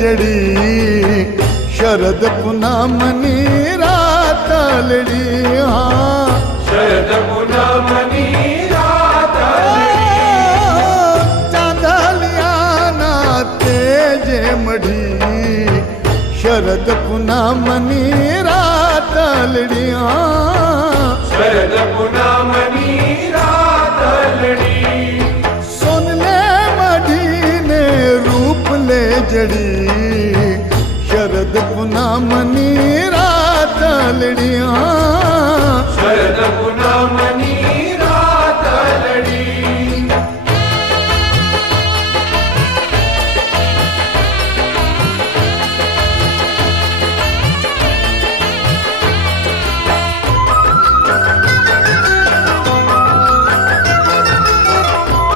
जड़ी शरद पूनमनी रातलड़ी हाँ शरद पूनमनी रातलड़ी चांदलिया ना तेजे मढ़ी शरद पूनमनी रातलड़ी हाँ शरद पूनमनी रातलड़ी सोनले मढ़ी ने रूप ले जड़ी शरद पूनमनी